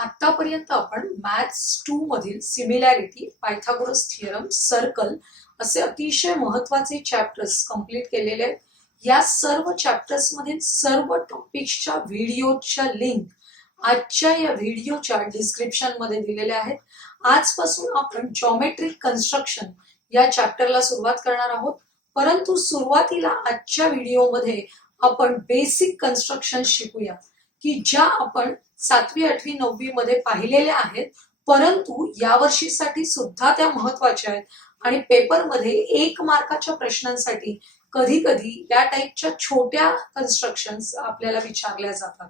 आतापर्यंत आपण मॅथ्स 2 मधील सिमिलॅरिटी, पायथागोरस थिअरम, सर्कल असे अतिशय महत्वाचे चॅप्टर्स कंप्लीट केलेले आहेत. या सर्व चॅप्टर्स मधील सर्व टॉपिक्सच्या व्हिडिओच्या लिंक आजच्या या व्हिडिओच्या डिस्क्रिप्शन मध्ये दिलेल्या आहेत. आजपासून आपण जॉमेट्रिक कन्स्ट्रक्शन या चॅप्टरला सुरुवात करणार आहोत. परंतु सुरुवातीला आजच्या व्हिडिओमध्ये आपण बेसिक कन्स्ट्रक्शन शिकूया की ज्या आपण 7वी 8वी 9वी मध्ये पाहिलेल्या आहेत, परंतु यावर्षीसाठी सुद्धा त्या महत्वाच्या आहेत आणि पेपरमध्ये 1 मार्काच्या प्रश्नांसाठी कधी कधी या टाइपच्या छोट्या कन्स्ट्रक्शन्स आपल्याला विचारल्या जातात.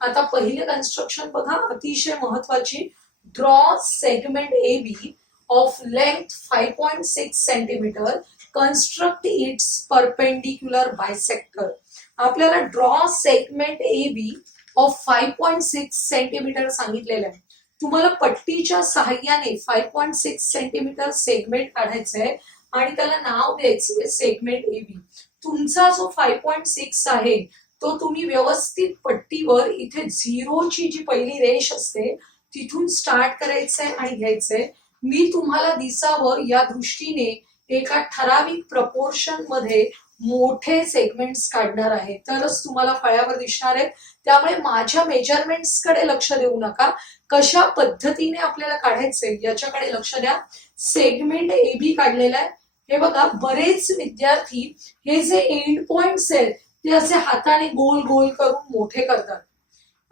आता पहिले कन्स्ट्रक्शन बघा, अतिशय महत्वाची. Draw segment A B of length 5.6 centimetre, construct its perpendicular bisector. आपल्याला draw segment A B of 5.6 centimetre सांगितलेलं आहे. तुम्हाला पट्टीच्या सहाय्याने 5.6 सेंटीमीटर सेगमेंट काढायचंय आणि त्याला नाव द्यायचंय सेगमेंट ए बी. तुमचा जो 5.6 आहे तो तुम्ही व्यवस्थित पट्टीवर इथे 0 ची जी पहिली रेष असते तिथून स्टार्ट करायचंय आणि घ्यायचंय. मी तुम्हाला दिसावं या दृष्टीने एका ठराविक प्रपोर्शन मध्ये मोठे सेगमेंट्स काढणार आहे, तरच तुम्हाला फळ्यावर दिसणार आहेत. त्यामुळे माझ्या मेजरमेंट्स कडे लक्ष देऊ नका, कशा पद्धतीने आपल्याला काढायचे याच्याकडे लक्ष द्या. सेगमेंट ए बी काढलेला आहे. हे बघा, बरेच विद्यार्थी हे जे एंड पॉइंट्स आहेत ते असे हाताने गोल गोल करून मोठे करतात.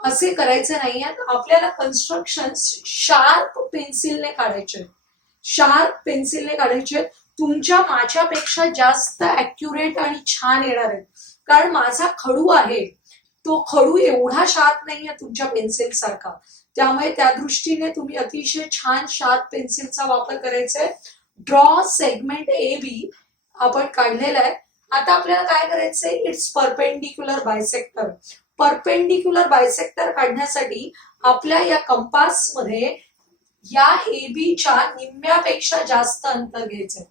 असे करायचे नाही. आपल्याला कन्स्ट्रक्शन शार्प पेन्सिलने काढायचे, शार्प पेन्सिलने काढायचे. तुमच्या माझ्यापेक्षा जास्त ऍक्युरेट आणि छान येणार आहेत, कारण माझा खडू आहे तो खडू एवढा शार्प नाहीये तुमच्या पेन्सिल सारखा. त्यामुळे त्या दृष्टीने तुम्ही अतिशय छान शार्प पेन्सिलचा वापर करायचा आहे. ड्रॉ सेगमेंट ए बी आपण काढलेला आहे. आता आपल्याला काय करायचंय, it's perpendicular bisector. Perpendicular bisector काढण्यासाठी आपल्या या कंपास मध्ये या ए बी च्या निम्म्यापेक्षा जास्त अंतर घ्यायचंय.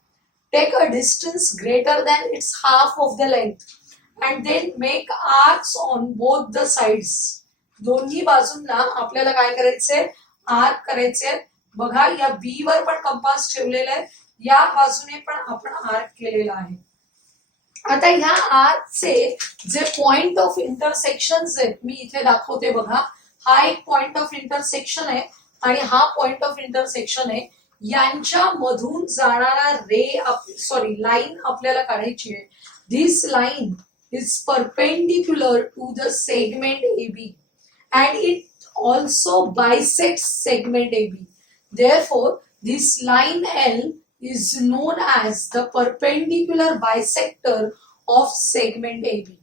Take a distance greater than its half of the length and then make arcs on both the sides. दोन्ही बाजूंना आपल्याला काय करायचंय, आर्क करायचे. बघा, या बी वर पण कंपास ठेवलेला आहे, या बाजूने पण आपण आर्क केलेला आहे. आता ह्या आर्कचे जे पॉइंट ऑफ इंटरसेक्शन आहेत मी इथे दाखवते. बघा, हा एक पॉइंट ऑफ इंटरसेक्शन आहे आणि हा पॉइंट ऑफ इंटरसेक्शन आहे. यांच्या मधून जाणारा लाईन आपल्याला काढायची आहे. This line is perpendicular to the segment A B and it also bisects segment A B. Therefore this line L is known as the perpendicular bisector of segment A B.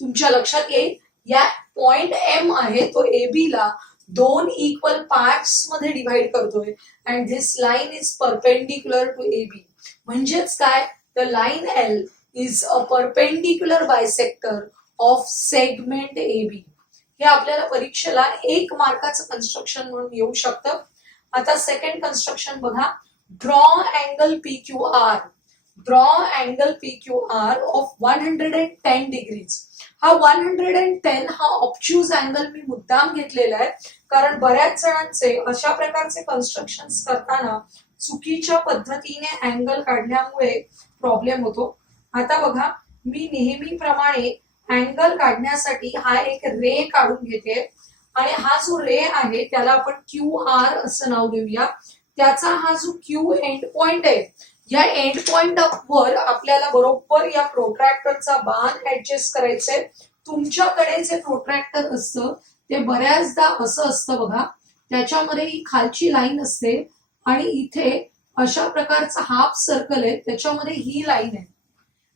तुमच्या लक्षात येईल, या point M आहे तो ए B ला 2 equal parts मध्ये divide करतोय and this line is perpendicular to A B. म्हणजेच काय, the line L is a perpendicular bisector of segment A B. हे आपल्याला परीक्षेला 1 मार्काचं कन्स्ट्रक्शन म्हणून येऊ शकतं. आता सेकंड कन्स्ट्रक्शन बघा, draw angle P Q R. Draw angle P Q R of 110 degrees. हा 110 हा ऑब्च्यूज अँगल मी मुद्दाम घेतलेला आहे, कारण बऱ्याच जणांचे अशा प्रकारचे कन्स्ट्रक्शन करताना चुकीच्या पद्धतीने अँगल काढल्यामुळे प्रॉब्लेम होतो. आता बघा, मी नेहमीप्रमाणे अँगल काढण्यासाठी हा एक रे काढून घेते आणि हा जो रे आहे त्याला आपण क्यू आर असं नाव देऊया. त्याचा हा जो क्यू एंड पॉइंट आहे, या एंड पॉइंट वर आपल्याला बरोबर या प्रोट्रॅक्टरचा बाण ऍडजस्ट करायचंय. तुमच्याकडे जे प्रोट्रॅक्टर असतं ते बऱ्याचदा असं असतं बघा, त्याच्यामध्ये ही खालची लाईन असते आणि इथे अशा प्रकारचा हाफ सर्कल आहे, त्याच्यामध्ये ही लाईन आहे.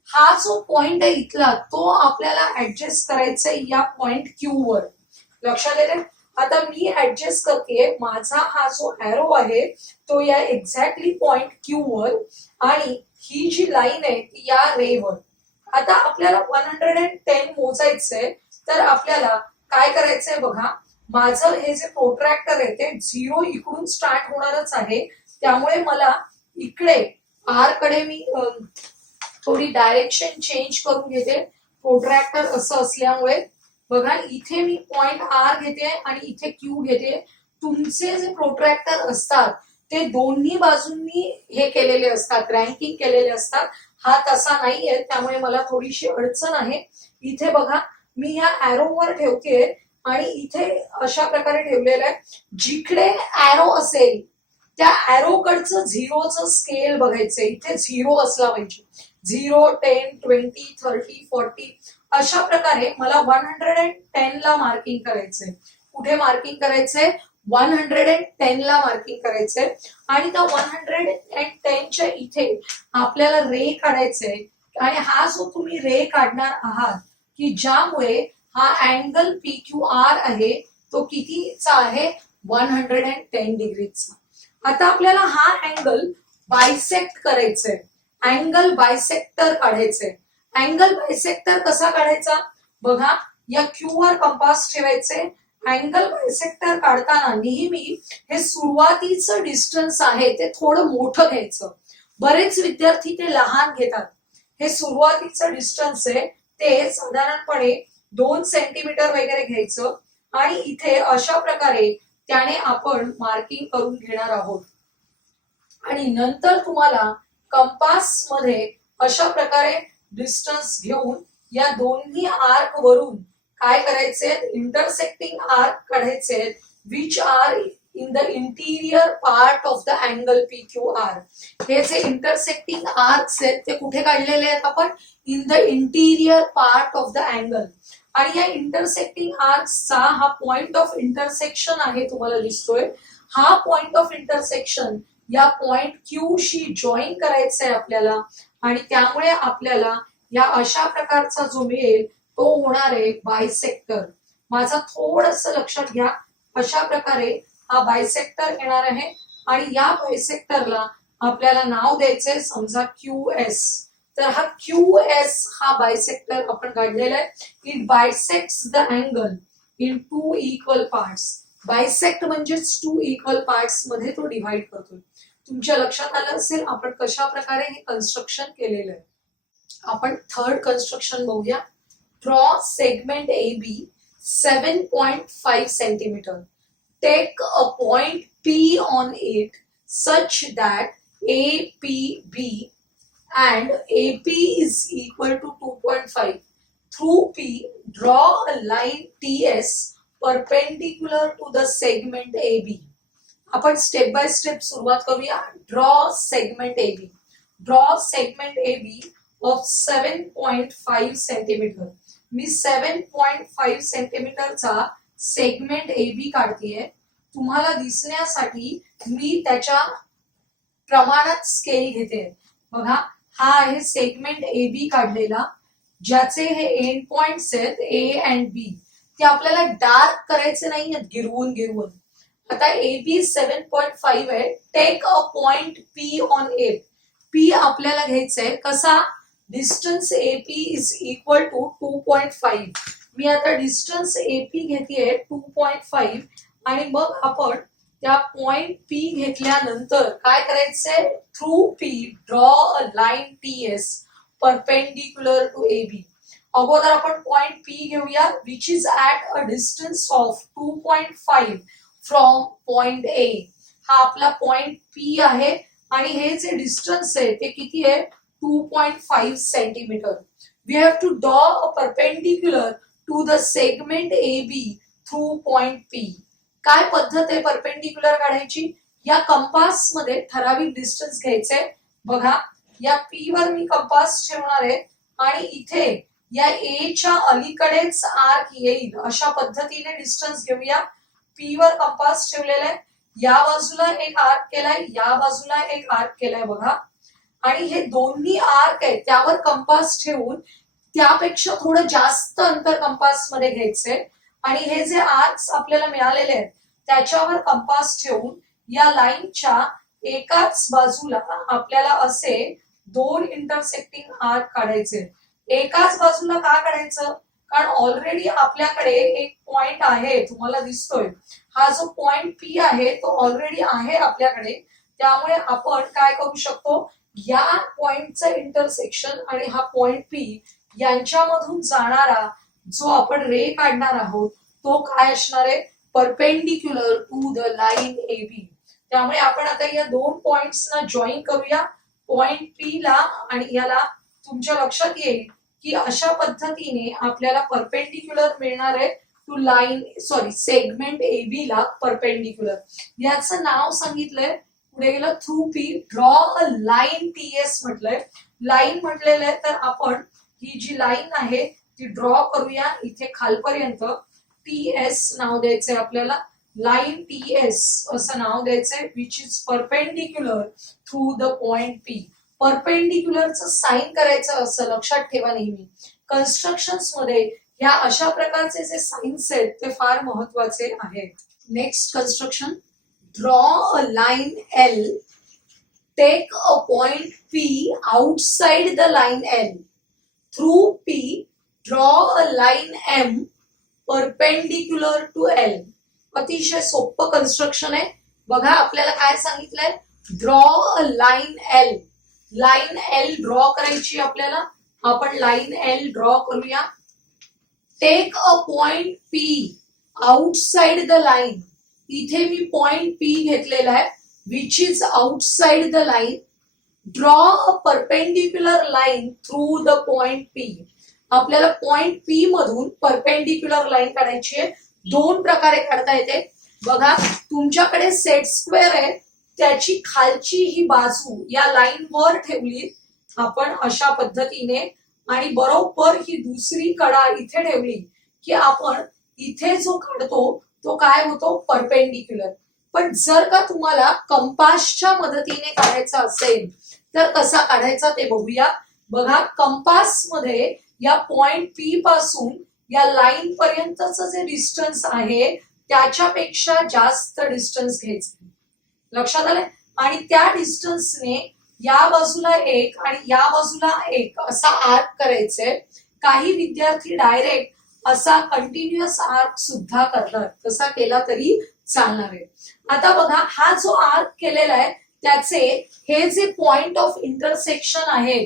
हा जो पॉइंट आहे इथला तो आपल्याला ऍडजस्ट करायचा आहे या पॉइंट क्यू वर. लक्षात येते. आता मी ऍडजस्ट करते. माझा हा जो एरो आहे तो या एक्झॅक्टली पॉइंट क्यू वर आणि ही जी लाईन आहे ती या रे वर. आता आपल्याला 110 मोजायचंय, तर आपल्याला काय करायचंय बघा, माझं हे जे प्रोट्रॅक्टर आहे ते 0 इकडून स्टार्ट होणारच आहे. त्यामुळे मला इकडे आर कडे मी थोडी डायरेक्शन चेंज करून घेते. प्रोट्रॅक्टर असं असल्यामुळे बघा, इथे मी पॉइंट आर घेते आणि इथे क्यू घेते. तुमचे जे प्रोट्रॅक्टर असतात ते दोन्ही बाजूंनी हे केलेले असतात, रँकिंग केलेले असतात. हा तसा नाहीये, त्यामुळे मला थोडीशी अडचण आहे. इथे बघा मी ह्या ॲरोवर ठेवते आणि इथे अशा प्रकारे ठेवलेलं आहे. जिकडे ॲरो असेल त्या ॲरोकडचं झिरोचं स्केल बघायचंय. इथे झिरो असला पाहिजे. 0, 10, 20, 30, 40 अशा प्रकारे मला 110 ला मार्किंग करायचंय. कुठे मार्किंग करायचंय? 110 ला मार्किंग करायचंय. आणि त्या 110च्या इथे आपल्याला रे काढायचंय. आणि हा जो तुम्ही रे काढणार आहात की ज्यामुळे हा अँगल PQR आहे तो कितीचा आहे? 110 डिग्रीचा. आता आपल्याला हा अँगल बायसेक्ट करायचंय. अँगल बायसेक्टर काढायचंय. अँगल बायसेक्टर कसा काढायचा? बघा या Q वर कंपास ठेवायचे. अँगल बायसेक्टर काढताना नेहमी हे सुरुवातीचं डिस्टन्स आहे ते थोडं मोठं घ्यायचं. बरेच विद्यार्थी ते लहान घेतात. हे सुरुवातीचं डिस्टन्स आहे ते साधारणपणे 2 सेंटीमीटर वगैरे घ्यायचं आणि इथे अशा प्रकारे त्याने आपण मार्किंग करून घेणार आहोत. आणि नंतर तुम्हाला कंपास मध्ये अशा प्रकारे डिस्टन्स घेऊन या दोन्ही आर्क वरून काय करायचे? इंटरसेक्टिंग आर्क काढायचे which are in the interior part of the angle PQR. हे जे इंटरसेक्टिंग आर्क्स आहेत ते कुठे काढलेले आहेत आपण? In the interior part of the angle. आणि या इंटरसेक्टिंग आर्क्सचा हा पॉइंट ऑफ इंटरसेक्शन आहे, तुम्हाला दिसतोय. हा पॉइंट ऑफ इंटरसेक्शन या पॉइंट Q शी जॉईन करायचा आहे आपल्याला. आणि त्यामुळे आपल्याला या अशा प्रकारचा जो मिळेल तो होणार आहे बायसेक्टर. माझा थोडस लक्षात घ्या. अशा प्रकारे हा बायसेक्टर येणार आहे आणि या बायसेक्टरला आपल्याला नाव द्यायचंय समजा QS. तर हा QS हा बायसेक्टर आपण काढलेला आहे. It bisects the angle in 2 equal parts. Bisect म्हणजेच 2 इक्वल पार्ट्स मध्ये तो डिव्हाइड करतोय. तुमच्या लक्षात आलं असेल आपण कशा प्रकारे हे कन्स्ट्रक्शन केलेलं आहे. आपण थर्ड कन्स्ट्रक्शन बघूया. Draw segment AB 7.5 centimetre. Take a point P on it such that APB and AP is equal to 2.5. Through P, draw a line TS perpendicular to the segment AB. आपण step by step सुरुवात करूया. Draw segment AB. Draw segment AB of 7.5 centimetre. मी 7.5 सेंटीमीटरचा segment AB काढतीये. तुम्हाला दिसण्यासाठी मी त्याच्या प्रमाणात स्केल घेते. बघा हा आहे सेगमेंट AB काढलेला, ज्याचे हे एंड पॉइंट्स आहेत A अँड B. ते आपल्याला डार्क करायचे नाही आहेत गिरवून गिरवून. आता AB 7.5 आहे. Take a point P on it. P आपल्याला घ्यायचंय कसा? Distance AP is equal to 2.5. मी आता डिस्टन्स AP घेतेय 2.5 आणि मग आपण त्या पॉइंट P घेतल्यानंतर काय करायचंय? Through P draw a line TS perpendicular to AB. अगोदर आपण पॉइंट P घेऊया which is at a distance of 2.5 from point A. हा आपला पॉइंट P आहे आणि हे जे डिस्टन्स आहे ते किती आहे? 2.5 centimetre. We have to draw a perpendicular to the segment AB through point P. काय पद्धत आहे परपेंडिक्युलर काढायची? या कंपास मध्ये ठराविक डिस्टन्स घ्यायचंय. बघा या P वर मी कंपास ठेवणार आहे आणि इथे या A च्या अलीकडेच आर्क येईल अशा पद्धतीने डिस्टन्स घेऊया. P वर कंपास ठेवलेला आहे. या बाजूला एक आर्क केलाय, या बाजूला एक आर्क केलाय बघा. आणि हे दोन्ही आर्क आहेत त्यावर कंपास ठेवून त्यापेक्षा थोडं जास्त अंतर कंपास मध्ये घ्यायचंय. आणि हे जे आर्क्स आपल्याला मिळालेले आहेत त्याच्यावर कंपास ठेवून या लाईनच्या एकाच बाजूला आपल्याला असे 2 इंटरसेक्टिंग आर्क काढायचे. एकाच बाजूला का काढायचं? कारण ऑलरेडी आपल्याकडे एक पॉइंट आहे, तुम्हाला दिसतोय. हा जो पॉइंट P आहे तो ऑलरेडी आहे आपल्याकडे. त्यामुळे आपण काय करू शकतो? या पॉइंटचं इंटरसेक्शन आणि हा पॉइंट P यांच्यामधून जाणारा जो आपण रे काढणार आहोत तो काय असणार आहे? Perpendicular to the line A B. त्यामुळे आपण आता या दोन पॉइंट्सना जॉईन करूया, पॉइंट पी ला आणि याला. तुमच्या लक्षात येईल की अशा पद्धतीने आपल्याला परपेंडिक्युलर मिळणार आहे to line segment A B ला परपेंडिक्युलर. याचं नाव सांगितलंय पुढे गेलं through P. Draw a line T S म्हटलंय. लाईन म्हटलेलं आहे तर आपण ही जी लाईन आहे ती ड्रॉ करूया इथे खालपर्यंत. टी एस नाव द्यायचंय आपल्याला. लाईन टी एस असं नाव द्यायचंय which is perpendicular through the point P. परपेंडिक्युलरचं साइन करायचं असं लक्षात ठेवा नेहमी. कन्स्ट्रक्शन्स मध्ये या अशा प्रकारचे जे साइन्स आहेत ते फार महत्वाचे आहेत. Next construction. Draw a line L. Take a point P outside the line L. Through P draw a line M perpendicular to L. अतिशय सोपं कन्स्ट्रक्शन आहे. बघा आपल्याला काय सांगितलंय. Draw a line L. Line L draw करायची आपल्याला. आपण लाईन एल ड्रॉ करूया. Take a point P outside the line. इथे मी पॉइंट पी घेतलेला आहे which is outside the line. Draw a perpendicular line through the point P. आपल्याला point P मधून परपेंडिक्युलर लाईन काढायची आहे. दोन प्रकारे काढता येते. बघा तुमच्याकडे सेट स्क्वेअर आहे त्याची खालची ही बाजू या लाईन वर ठेवली आपण अशा पद्धतीने आणि बरोबर ही दुसरी कडा इथे ठेवली की आपण इथे जो काढतो तो काय होतो परपेंडिक्युलर. पण जर का तुम्हाला कंपासच्या मदतीने काढायचा असेल तर कसा काढायचा ते बघूया. बघा कंपास मध्ये या पॉइंट पी पासून या लाईन पर्यंतचं जे डिस्टन्स आहे त्याच्यापेक्षा जास्त डिस्टन्स घ्यायचं. लक्षात आलंय. आणि त्या डिस्टन्सने या बाजूला एक आणि या बाजूला एक असा आर्क करायचंय. काही विद्यार्थी डायरेक्ट असा कंटिन्युअस आर्क सुद्धा करतात. तसा केला तरी चालणार आहे. आता बघा हा जो आर्क केलेला आहे त्याचे हे जे पॉइंट ऑफ इंटरसेक्शन आहे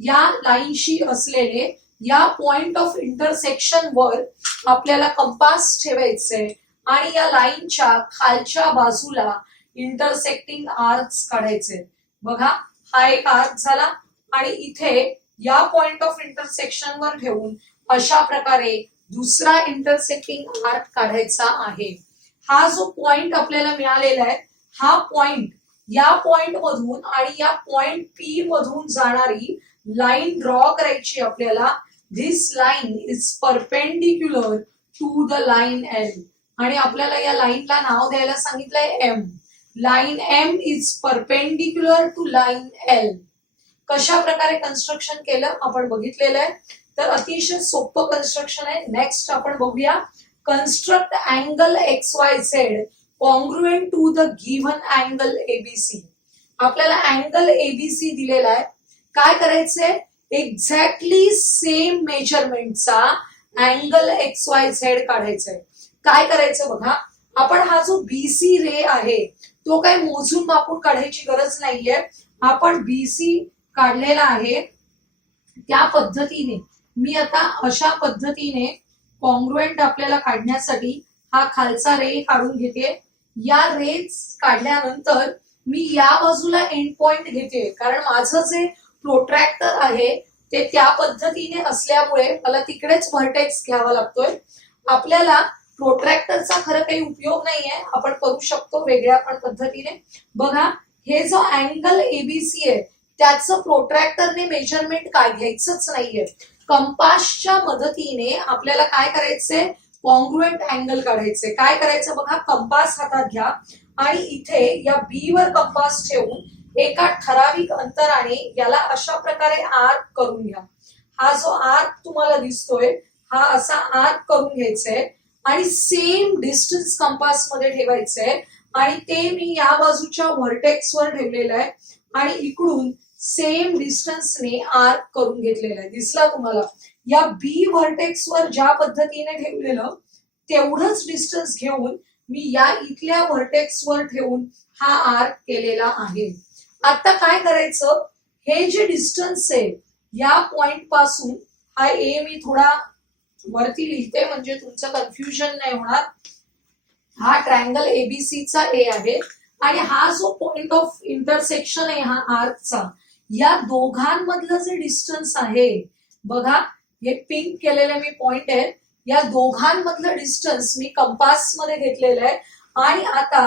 या लाईनशी असलेले या पॉइंट ऑफ इंटरसेक्शन वर आपल्याला कंपास ठेवायचंय आणि या लाईनच्या खालच्या बाजूला इंटरसेक्टिंग आर्क्स काढायचे. बघा हा एक आर्क झाला आणि इथे या पॉइंट ऑफ इंटरसेक्शन वर ठेवून अशा प्रकारे दुसरा इंटरसेक्टिंग आर्क काढायचा आहे. हा जो पॉइंट आपल्याला मिळालेला आहे हा पॉइंट या पॉइंट मधून आणि या पॉइंट पी मधून जाणारी लाईन ड्रॉ करायची आपल्याला. This line is perpendicular to the line L. आणि आपल्याला या लाईनला नाव द्यायला सांगितलंय M. Line M is perpendicular to line L. कशा प्रकारे कन्स्ट्रक्शन केलं आपण बघितलेलं आहे. तर अतिशय सोपं कन्स्ट्रक्शन आहे. नेक्स्ट आपण बघूया. Construct angle X Y Z congruent to the given angle A B C. आपल्याला अँगल एबीसी दिलेला आहे. काय करायचंय एक्झॅक्टली सेम मेजरमेंटचा अँगल एक्स वाय झेड काढायचंय. काय करायचं बघा आपण हा जो बीसी रे आहे तो काय मोजून मापून काढायची गरज नाहीये. आपण बीसी काढलेला आहे त्या पद्धतीने मी आता अशा पद्धतीने कॉन्ग्रुएंट आपल्याला काढण्यासाठी हा खालचा रे काढून घेते. या रेज काढल्यानंतर मी या बाजूला एंड पॉइंट घेते कारण माझं जे प्रोट्रॅक्टर आहे ते त्या पद्धतीने असल्यामुळे मला तिकडेच व्हर्टेक्स घ्यावा लागतोय. आपल्याला प्रोट्रॅक्टरचा खरं काही उपयोग नाहीये. आपण करू शकतो वेगळ्या पण पद्धतीने. बघा हे जो अँगल एबीसी आहे त्याचं प्रोट्रॅक्टरने मेजरमेंट काय घ्यायचंच नाहीये. कंपासच्या मदतीने आपल्याला काय करायचंय कॉन्ग्रुएंट अँगल काढायचे. काय करायचं बघा कंपास हातात घ्या आणि इथे या बी वर कंपास ठेवून एका ठराविक अंतराने याला अशा प्रकारे आर्क करून घ्या. हा जो आर्क तुम्हाला दिसतोय हा असा आर्क करून घ्यायचंय आणि सेम डिस्टन्स कंपास मध्ये ठेवायचंय आणि ते मी या बाजूच्या व्हर्टेक्स वर ठेवलेलं आहे आणि इकडून सेम डिस्टन्सने आर्क करून घेतलेला आहे. दिसला तुम्हाला. या बी व्हर्टेक्स वर ज्या पद्धतीने ठेवलेलं तेवढंच डिस्टन्स घेऊन मी या इथल्या व्हर्टेक्स वर ठेवून हा आर्क केलेला आहे. आता काय करायचं हे जे डिस्टन्स आहे या पॉइंट पासून हा ए मी थोडा वरती लिहिते म्हणजे तुमचं कन्फ्युजन नाही होणार. हा ट्रायंगल एबीसी चा ए आहे आणि हा जो पॉइंट ऑफ इंटरसेक्शन आहे हा आर्कचा, या दोघांमधलं जे डिस्टन्स आहे बघा, हे पिंक केलेले मी पॉइंट आहे, या दोघांमधलं डिस्टन्स मी कंपास मध्ये घेतलेलं आहे आणि आता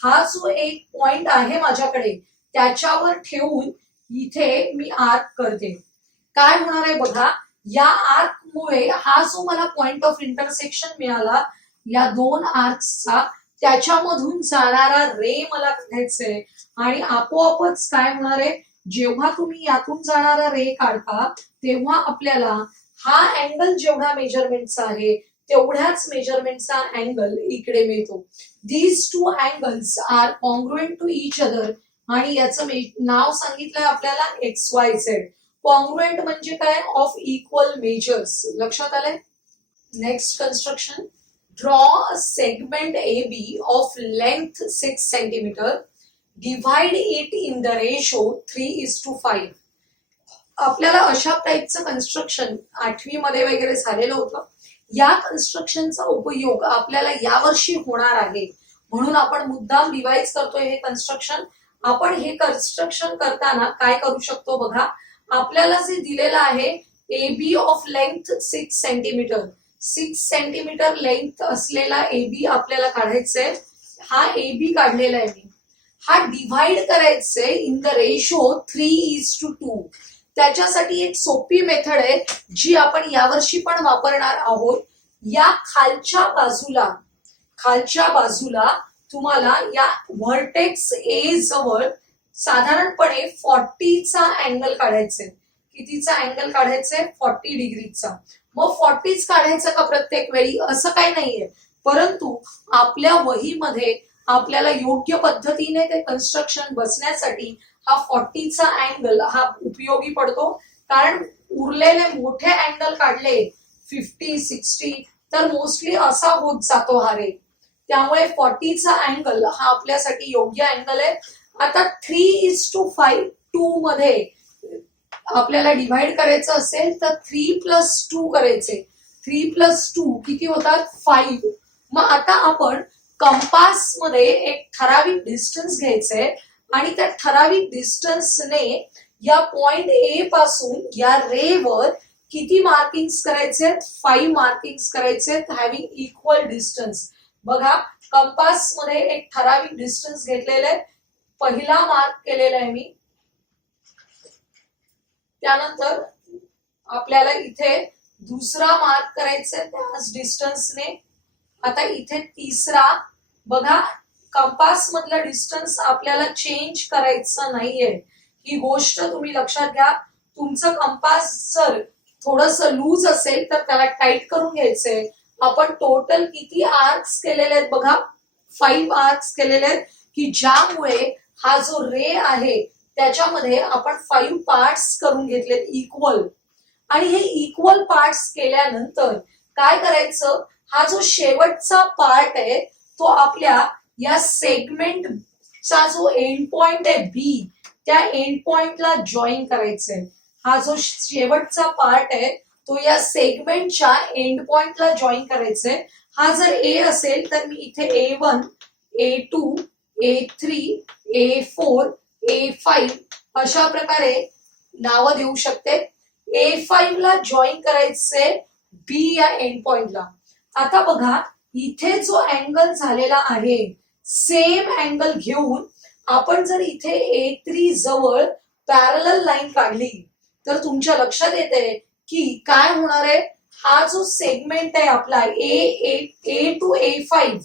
हा जो एक पॉइंट आहे माझ्याकडे त्याच्यावर ठेवून इथे मी आर्क करते. काय होणार आहे बघा, या आर्कमुळे हा जो मला पॉइंट ऑफ इंटरसेक्शन मिळाला या दोन आर्क्सचा, त्याच्यामधून जाणारा रे मला काढायचंय आणि आपोआपच काय होणार आहे, जेव्हा तुम्ही यातून जाणारा रे काढता तेव्हा आपल्याला हा अँगल जेवढा मेजरमेंटचा आहे तेवढ्याच मेजरमेंटचा अँगल इकडे मिळतो. These two angles are congruent to each other आणि याचं नाव सांगितलंय आपल्याला XYZ. कॉन्ग्रुएंट म्हणजे काय, ऑफ इक्वल मेजर्स. लक्षात आलंय. Next construction, draw a segment AB of length 6 centimetre, divide it in the ratio 3:5. आपल्याला अशा टाईपचं कन्स्ट्रक्शन 8वी मध्ये वगैरे झालेलं होतं. या कन्स्ट्रक्शनचा उपयोग आपल्याला यावर्षी होणार आहे म्हणून आपण मुद्दाम रिवाइज करतोय हे कन्स्ट्रक्शन. आपण हे कन्स्ट्रक्शन करताना काय करू शकतो बघा, आपल्याला जे दिलेलं आहे AB of length 6 centimetre, 6 centimetre length असलेला AB आपल्याला काढायचंय. हा AB काढलेला आहे मी. हा डिव्हाइड करायचंय इन द रेशो 3:2. त्याच्यासाठी एक सोपी मेथड आहे जी आपण यावर्षी पण वापरणार आहोत. या खालच्या बाजूला तुम्हाला या व्हर्टेक्स ए जवळ साधारणपणे 40चा अँगल काढायचे. कितीचा अँगल काढायचे, 40 डिग्रीचा. मग 40च काढायचं का प्रत्येक वेळी, असं काही नाहीये, परंतु आपल्या वहीमध्ये आपल्याला योग्य पद्धतीने ते कन्स्ट्रक्शन बसण्यासाठी हा 40चा अँगल हा उपयोगी पडतो. कारण उरलेले मोठे अँगल काढले 50, 60 तर मोस्टली असा होत जातो हा रे. त्यामुळे 40चा अँगल हा आपल्यासाठी योग्य अँगल आहे. आता 3:5 मध्ये आपल्याला डिव्हाइड करायचं असेल तर 3+2 करायचे. 3+2 किती होतात, 5. मग आता आपण कंपास मध्ये एक ठराविक डिस्टन्स घ्यायचंय आणि त्या ठराविक डिस्टन्सने या पॉइंट ए पासून या रे वर किती मार्किंग्स करायचे, 5 मार्किंग्स करायचे, हॅव्हिंग इक्वल डिस्टन्स. बघा, कंपास मध्ये एक ठराविक डिस्टन्स घेतलेला आहे. पहिला मार्क केलेला आहे मी. त्यानंतर आपल्याला इथे दुसरा मार्क करायचा त्याच डिस्टन्सने. आता इथे तिसरा. बघा, कंपास मधलं डिस्टन्स आपल्याला चेंज करायचं नाहीये, ही गोष्ट तुम्ही लक्षात घ्या. तुमचं कंपास जर थोडस लूज असेल तर त्याला टाईट करून घ्यायचंय. आपण टोटल किती आर्क्स केलेले आहेत बघा, 5 आर्क्स केलेले आहेत, की ज्यामुळे हा जो रे आहे त्याच्यामध्ये आपण 5 पार्ट्स करून घेतलेत इक्वल. आणि हे इक्वल पार्ट्स केल्यानंतर काय करायचं, हा जो शेवटचा पार्ट आहे तो आपल्या या सेगमेंटचा जो एंड पॉइंट आहे बी, त्या एंड पॉइंटला जॉईन करायचंय. हा जो शेवटचा पार्ट आहे तो या सेगमेंटच्या एंड पॉइंटला जॉईन करायचंय. हा जर ए असेल तर मी इथे A1, A2, A3, A4, A5 अशा प्रकारे नावं देऊ शकते. A5 ला जॉईन करायचंय बी या एंड पॉइंटला. आता बघा, इथे जो अँगल झालेला आहे सेम अँगल घेऊन आपण जर इथे A3 जवळ पॅरलल लाईन काढली तर तुमच्या लक्षात येते की काय होणार आहे, हा जो सेगमेंट आहे आपला A to A5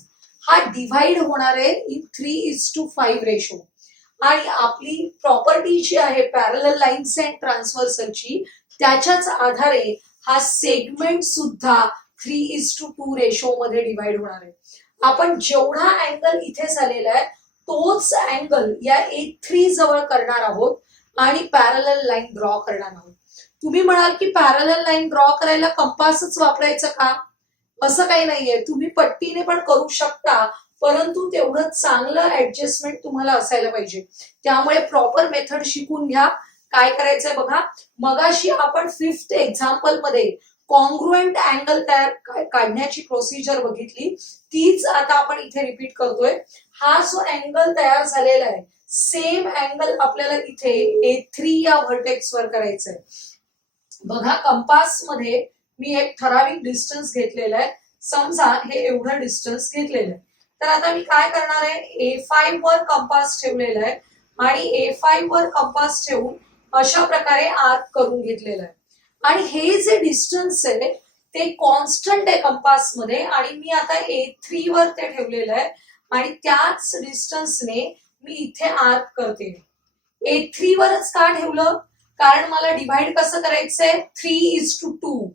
हा डिव्हाइड होणार आहे इन 3:5 रेशो. आणि आपली प्रॉपर्टी जी आहे पॅरलल लाईन्स अँड ट्रान्सव्हर्सलची, त्याच्याच आधारे हा सेगमेंट सुद्धा 3:2 रेशो मध्ये डिव्हाइड होणार आहे. आपण जेवढा अँगल इथे झालेला आहे तोच अँगल या A3 जवळ करणार आहोत आणि पॅरलल लाईन ड्रॉ करणार आहोत. तुम्ही म्हणाल की पॅरलल लाईन ड्रॉ करायला कंपासच वापरायचं का, असं काही नाहीये, तुम्ही पट्टीने पण करू शकता, परंतु तेवढं चांगलं ऍडजस्टमेंट तुम्हाला असायला पाहिजे. त्यामुळे प्रॉपर मेथड शिकून घ्या. काय करायचंय बघा, मगाशी आपण 5th एक्झाम्पल मध्ये कॉन्ग्रुएंट अँगल काढण्याची प्रोसिजर बघितली, तीच आता आपण इथे रिपीट करतोय. हा जो अँगल तयार झालेला आहे, सेम अँगल आपल्याला इथे A3 या व्हर्टेक्स वर करायचं आहे. बघा, कंपास मध्ये मी एक ठराविक डिस्टन्स घेतलेला आहे. समजा हे एवढं डिस्टन्स घेतलेलं आहे. तर आता मी काय करणार आहे, A5 वर कंपास ठेवलेला आहे आणि A5 वर कंपास ठेवून अशा प्रकारे आर्क करून घेतलेला आहे. आणि हे जे डिस्टन्स आहे ते कॉन्स्टंट आहे कंपास मध्ये, आणि मी आता A3 वर ते ठेवलेलं आहे आणि त्याच डिस्टन्सने मी इथे आर्क करते. A3 वरच का ठेवलं, कारण मला डिव्हाइड कसं करायचंय, 3:2.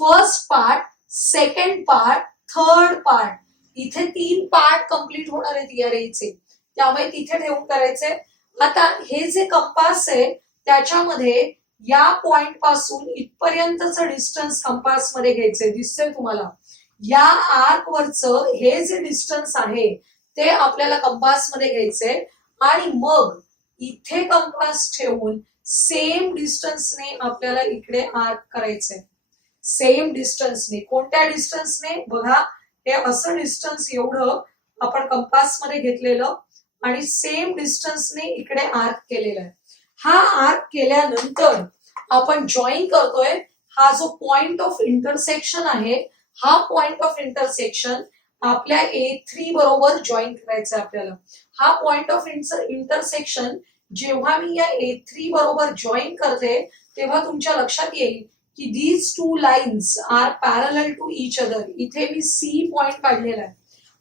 First part, second part, third part, इथे 3 पार्ट कंप्लीट होणार आहेत या रेचे, त्यामुळे तिथे ठेवून करायचंय. आता हे जे कंपास आहे त्याच्यामध्ये या पॉइंट पासून इथपर्यंतचं डिस्टन्स कंपास मध्ये घ्यायचंय. दिसतंय तुम्हाला, या आर्क वरचं हे जे डिस्टन्स आहे ते आपल्याला कंपास मध्ये घ्यायचंय आणि मग इथे कंपास ठेवून सेम डिस्टन्सने आपल्याला इकडे आर्क करायचंय. सेम डिस्टन्सने. कोणत्या डिस्टन्सने, बघा, हे असं डिस्टन्स एवढं आपण कंपास मध्ये घेतलेलं आणि सेम डिस्टन्सने इकडे आर्क केलेला आहे. हा आर्क केल्यानंतर आपण जॉईन करतोय. हा जो पॉइंट ऑफ इंटरसेक्शन आहे, हा पॉइंट ऑफ इंटरसेक्शन आपल्या A3 बरोबर जॉईन करायचा आपल्याला. हा पॉइंट ऑफ इंटरसेक्शन जेव्हा मी या A3 बरोबर जॉईन करते तेव्हा तुमच्या लक्षात येईल की these two lines are parallel to each other. इथे मी C पॉइंट काढलेला आहे.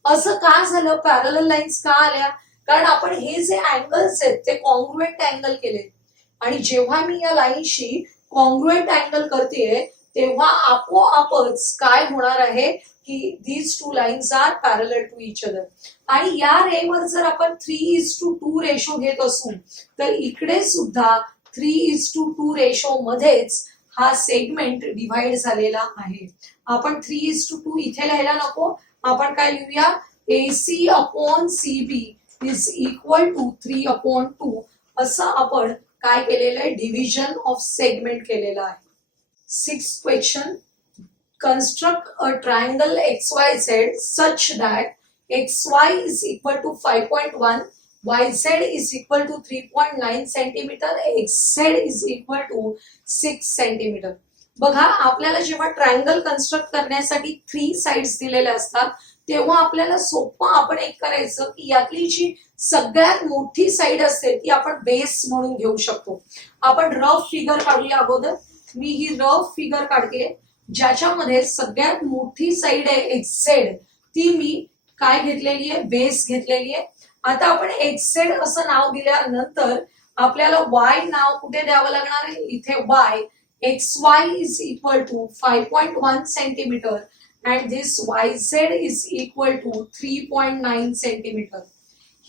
असं का झालं, पॅरलल लाईन्स का आल्या, कारण आपण हे जे अँगल्स आहेत ते कॉन्ग्रुएंट अँगल केले, आणि जेव्हा मी या लाईनशी कॉन्ग्रुएंट अँगल करतेय तेव्हा आपोआपच काय होणार आहे की these two lines are parallel to each other. आणि या रेवर जर आपण 3:2 रेशो घेत असू तर इकडे सुद्धा 3:2 रेशो मध्येच हा सेगमेंट डिव्हाइड झालेला आहे. आपण 3:2 इथे लिहायला नको, आपण काय लिहूया, AC/CB इज इक्वल टू 3/2 असं आपण काय केलेलं आहे, डिव्हिजन ऑफ सेगमेंट केलेलं आहे. 6th question, construct a triangle XYZ such that XY is equal to 5.1, YZ is equal to 3.9 centimeter, XZ is equal to 6 centimeter. बघा, आपल्याला जेव्हा ट्रायंगल कन्स्ट्रक्ट करण्यासाठी 3 साइड्स दिलेल्या असतात तेव्हा आपल्याला सोपं आपण एक करायचं की यातली जी सगळ्यात मोठी साइड असते ती आपण बेस म्हणून घेऊ शकतो. आपण रफ फिगर काढूया अगोदर. मी ही रफ फिगर काढते ज्याच्यामध्ये सगळ्यात मोठी साइड आहे XZ, ती मी काय घेतलेली आहे, बेस घेतलेली आहे. आता आपण XZ असं नाव दिल्यानंतर आपल्याला Y नाव कुठे द्यावं लागणार आहे, इथे Y. XY is equal to 5.1 centimeter and this YZ is equal to 3.9 centimeter.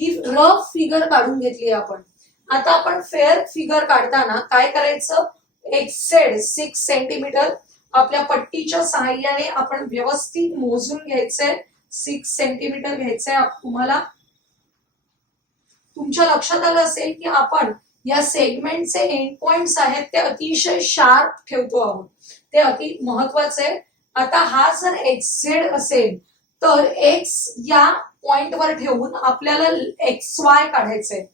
He rough figure काढून घेतली आपण. आता आपण फेअर फिगर काढताना काय करायचं, XZ 6 सेंटीमीटर आपल्या पट्टीच्या सहाय्याने आपण व्यवस्थित मोजून घ्यायचंय. 6 सेंटीमीटर घ्यायचंय तुम्हाला. तुमच्या लक्षात आलं असेल की आपण या सेगमेंटचे एंड पॉइंट्स आहेत ते अतिशय शार्प ठेवतो आहोत, ते अति महत्वाचे आहे. आता हा जर XZ असेल तर X या पॉइंटवर ठेवून आपल्याला XY काढायचंय.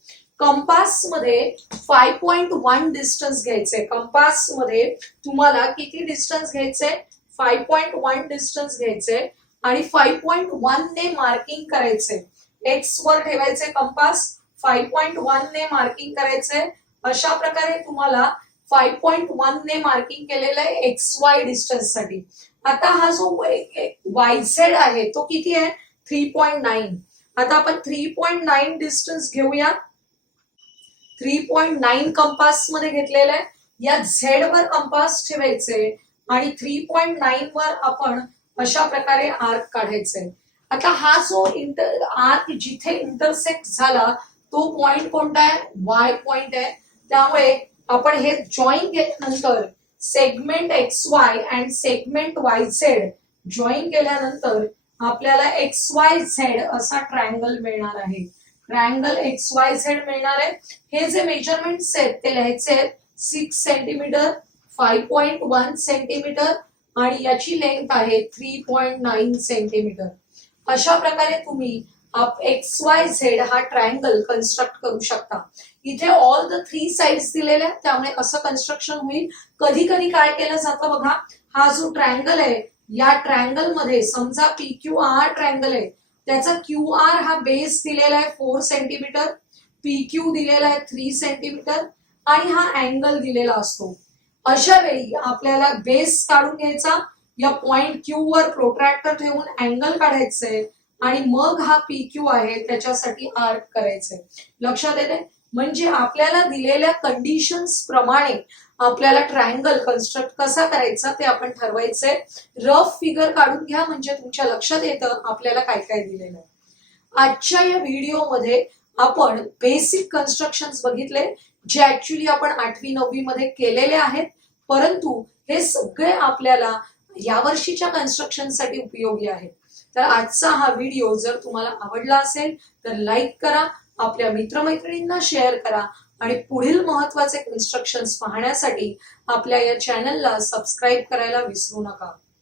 कंपास मध्ये 5.1 डिस्टन्स घ्यायचंय. कंपास मध्ये तुम्हाला किती डिस्टन्स घ्यायचंय, 5.1 डिस्टन्स घ्यायचंय आणि 5.1 ने मार्किंग करायचंय. X वर ठेवायचे कंपास, 5.1 ने मार्किंग करायचंय. अशा प्रकारे तुम्हाला 5.1 ने मार्किंग केलेलं आहे XY डिस्टन्स साठी. आता हा जो YZ आहे तो किती आहे, 3.9. आता आपण 3.9 डिस्टन्स घेऊया. 3.9 कंपास मध्ये घेतलेलं आहे. या Z वर कंपास ठेवायचे आणि 3.9 वर आपण अशा प्रकारे आर्क काढायचंय. आता हा जो आर्क जिथे इंटरसेक्ट झाला तो पॉइंट कोणता आहे, Y पॉइंट आहे. त्यामुळे आपण हे जॉईन केल्यानंतर segment XY and segment YZ join केल्यानंतर आपल्याला XYZ असा ट्रायंगल मिळणार आहे. ट्रायंगल XYZ मिळणार आहे. हे जे मेजरमेंट्स आहेत ते लिहायचे आहेत. 6 सेंटीमीटर, 5.1 सेंटीमीटर आणि याची लेंथ आहे 3.9 सेंटीमीटर. अशा प्रकारे तुम्ही XYZ हा ट्रायंगल कन्स्ट्रक्ट करू शकता. इथे ऑल द 3 साइड्स दिलेल्या आहेत, त्यामुळे असं कन्स्ट्रक्शन होईल. कधी कधी काय केलं जातं बघा, हा जो ट्रायंगल आहे या ट्रायंगल मध्ये समजा PQR ट्रायंगल आहे, त्याचा QR हा बेस दिलेला आहे 4 सेंटीमीटर, PQ दिलेला आहे 3 सेंटीमीटर आणि हा अँगल दिलेला असतो. अशा वेळी आपल्याला बेस काढून घ्यायचा, या पॉइंट Q वर प्रोट्रॅक्टर ठेवून अँगल काढायचंय आणि मग हा PQ आहे त्याच्यासाठी आर्क करायचंय. लक्षात येते? म्हणजे आपल्याला दिलेल्या कंडिशन्स प्रमाणे आपल्याला ट्रायंगल कन्स्ट्रक्ट कसा करायचा ते आपण ठरवायचंय. रफ फिगर काढून घ्या म्हणजे तुमच्या लक्षात येतं आपल्याला काय काय दिलेलं आहे. आजच्या या व्हिडिओमध्ये आपण बेसिक कन्स्ट्रक्शन्स बघितले, जे ऍक्च्युली आपण 8वी 9वी मध्ये केलेले आहेत, परंतु हे सगळे आपल्याला यावर्षीच्या कन्स्ट्रक्शनसाठी उपयोगी आहेत. तर आजचा हा व्हिडिओ जर तुम्हाला आवडला असेल तर लाईक करा, आपल्या मित्रमैत्रिणींना शेअर करा आणि पुढील महत्त्वाचे कन्स्ट्रक्शन्स पाहण्यासाठी आपल्या या चॅनलला सबस्क्राईब करायला विसरू नका.